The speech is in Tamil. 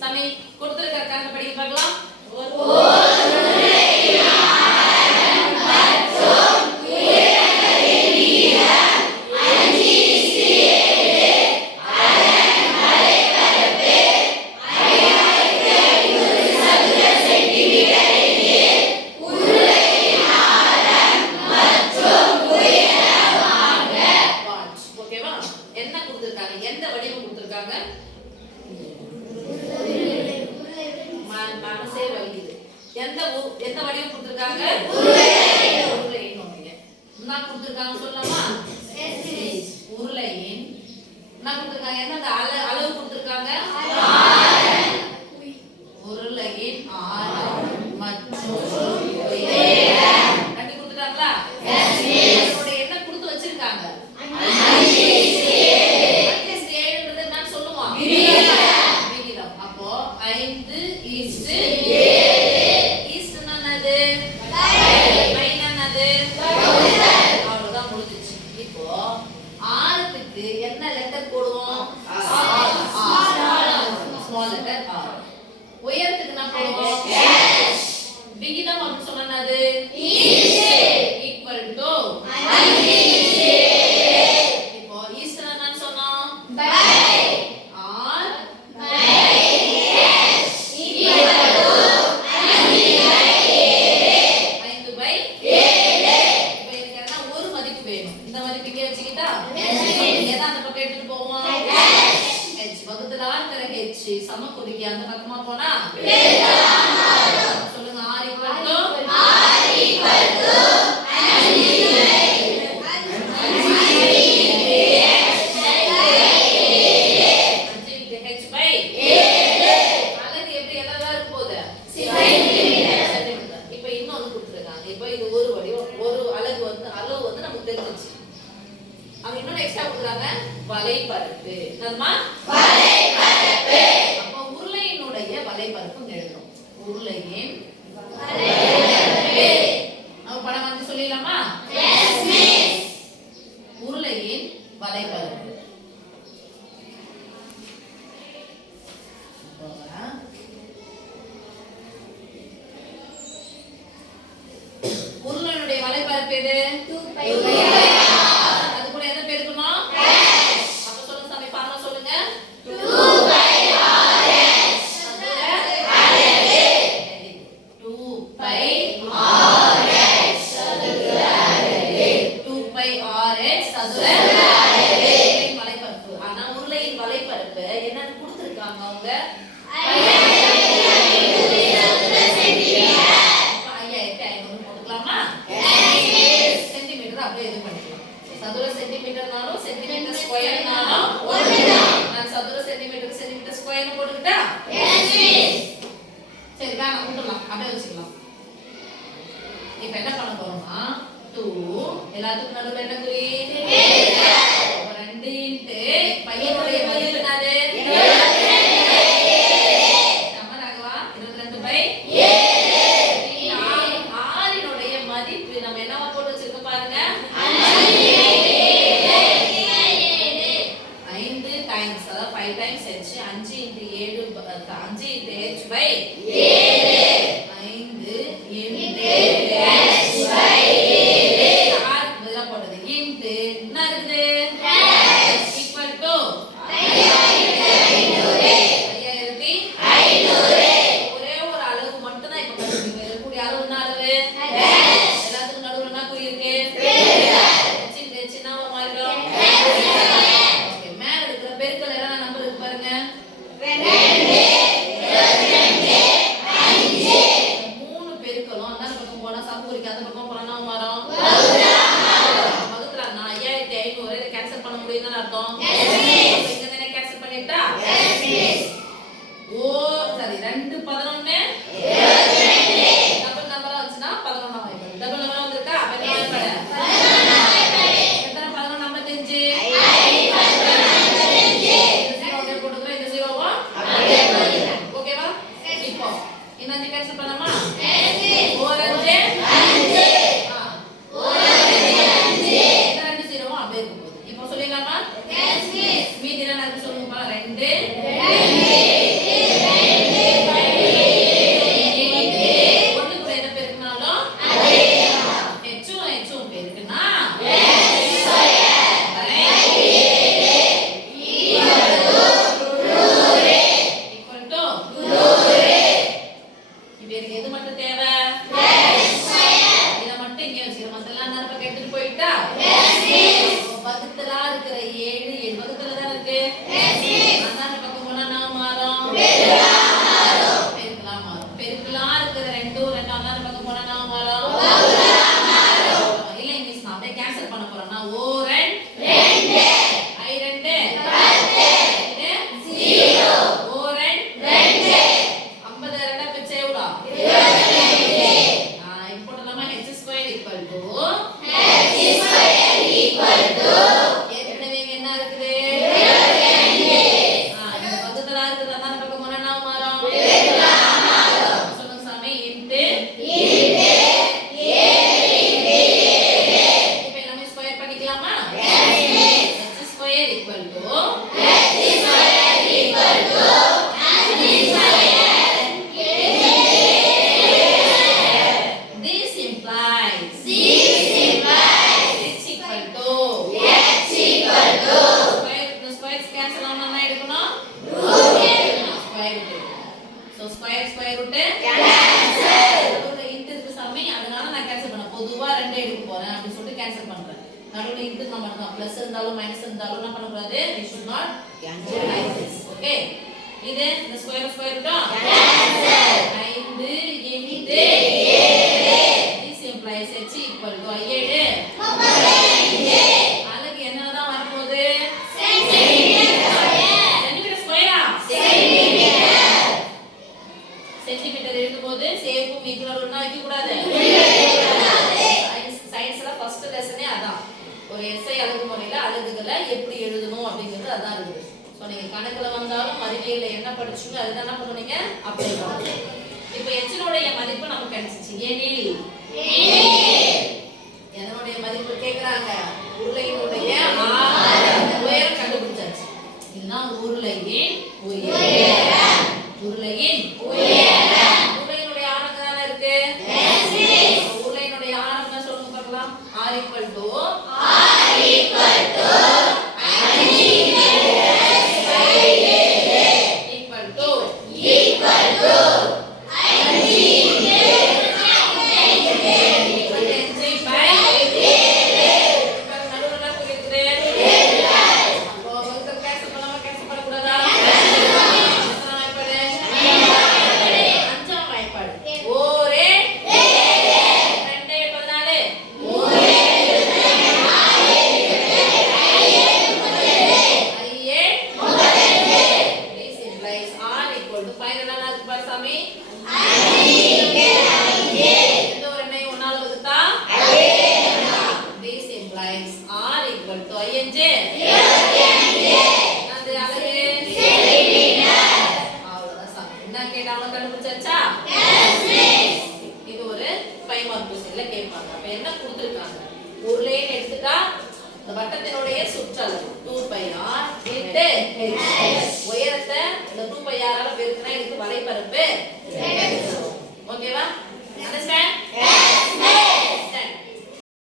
சாமி கொடுத்திருக்க கணக்கு படிக்க பார்க்கலாம். எந்த வடிவம் கொடுத்திருக்காங்க? உருளையின் ஒண்ணு. என்ன கொடுத்திருக்காங்க சொல்லலாமா? உருளையின் என்ன கொடுத்திருக்காங்க? என்ன அளவு கொடுத்திருக்காங்க? உருளையின் ஆரம் மற்றும் உயரம் கட்டி கொடுத்துட்டாங்களா? அதோட என்ன கொடுத்து வச்சிருக்காங்க? என்ன சொல்லுவோம்? விகிதம். அப்போ 5:7. என்ன லெட்டர் போடுவோம்? Small letter R. உயரத்துக்கு என்ன போடுவோம்? விகிதம் அப்படி சொன்னது ஈக்குவல் டு இப்போ ஈஸ்ட் என்ன சொன்னோம்? R equal to 5/7. இப்போ இதுக்கு என்ன ஒரு மதிப்பு வேணும். இந்த மதிப்பு இங்கே வச்சுக்கிட்டா அந்த பக்கம் எடுத்துட்டு போவோம். h வகுத்தல் r தர h சமக்குறிக்கு அந்த பக்கமா போனா சொல்லுங்க. r = 5h/7. எப்படி எல்லாம் இருக்க போகுது? சென்டிமீட்டர். இப்போ இன்னொன்னு கொடுத்துருக்காங்க. இப்போ இது ஒரு வடிவம், ஒரு அளவு வந்து நமக்கு தெரிஞ்சிச்சு. அவங்க இன்னொரு எக்ஸ்ட்ரா கொடுக்குறாங்க, வலைப்பரப்பு. என்னதுமா? வலைப்பரப்பு. அப்போ உருளையினுடைய வலைப்பரப்பு எழுதணும். உருளையின் வலைப்பரப்பு. நம்ம படம் வந்து சொல்லிடலாமா? Yes miss. உருளையின் வலைப்பரப்பு. உருளையினுடைய வலைப்பரப்பு எது? 2πr. சதுர சென்டிமீட்டர்னாலும் சென்டிமீட்டர் ஸ்கொயர்னாலும் ஒண்ணுதான். நான் சதுர சென்டிமீட்டர் சென்டிமீட்டர் ஸ்கொயர்னு போட்டுக்கிட்டா? Yes miss. சரி நான் விட்டுறலாம், அப்படியே வச்சுக்கலாம். இப்போ என்ன பண்ண போறோம்னா 2 எல்லாத்துக்கும் நடுவுல என்ன குறி? 2 இன்டு பையனுடைய மதிப்பு என்னது? 22. சமராகவா 22/7. ஆரினுடைய மதிப்பு நம்ம என்னவா போட்டு வச்சிருக்கோம் பாருங்க. 5 டைம்ஸ், அதாவது 5 times h. 5 into 7 5 into h/7. 5 into h/7. R பதிலா போட்டது இன்டு என்ன இருக்குது? Equal to 5500. ஒரே ஒரு அளவு மட்டும் தான் இப்ப கண்டுபிடிக்கணும். இருக்கக்கூடிய அளவு என்ன அளவு? எல்லாத்துக்கும் நடுவுல என்ன குறி இருக்கு? சின்னவா மாறிடும். ஓகே, மேல இருக்கிற பெருக்கல் என்ன நம்பர் இருக்கு பாருங்க. 2 22 5 ஸ்கொயர் ரூட் கேன்சல். நடுவுல இன்ட் இருக்கு சாமி, அதனால நான் கேன்சல் பண்ணேன். பொதுவா 2 எடுக்க போறேன் அப்படி சொல்லிட்டு கேன்சல் பண்றேன். நடுவுல இன்ட் நம்ம பண்ணலாம். பிளஸ் இருந்தாலும் மைனஸ் இருந்தாலும் என்ன பண்ண கூடாது? we should not cancel like this. Okay, இது இந்த ஸ்கொயர் ரூட்டா cancel. 5 into 7 this implies h equal to 7 அலகு என்னதான் வர போகுது? சென்டிமீட்டர் ஸ்கொயரா? சென்டிமீட்டர் எழுதும்போது சேப்பும் ஈக்குவல் ஒண்ணா வைக்க கூடாது. சயின்ஸ்ல ஃபர்ஸ்ட் லெசனே அதான். ஒரு எஸ்ஐ அலகு முறையில அலகுகளை எப்படி எழுதணும் அப்படிங்கிறது அதான் இருக்குது. சோ நீங்க கணக்குல வந்தாலும் அறிவியல்ல என்ன படிச்சீங்க அதுதான் என்ன பண்ணுவீங்க அப்ளை பண்ணுவீங்க. இப்போ h னுடைய மதிப்பு நமக்கு கிடைச்சிச்சு. எனில் எதனுடைய மதிப்பு கேக்குறாங்க? உருளையினுடைய உயரம் கண்டுபிடிச்சாச்சு. இதுதான் உருளையின் உயரம். உருளையின் உயரம். உருளையினுடைய ஆரம் தானே இருக்கு. உருளையினுடைய ஆரம் என்ன சொல்லுங்க பார்க்கலாம். r equal to 5 மார்க் क्वेश्चनல கேட்பாங்க. அப்ப என்ன கொடுத்திருக்காங்க? உருளைன்னு எடுத்துட்டா இந்த வட்டத்தினுடைய சுற்றளவு 2πr இன்டு h. உயரத்தை இந்த 2πr ஆல பெருக்கினா இதுக்கு வளைபரப்பு. ஓகேவா? அண்டர்ஸ்டாண்ட்?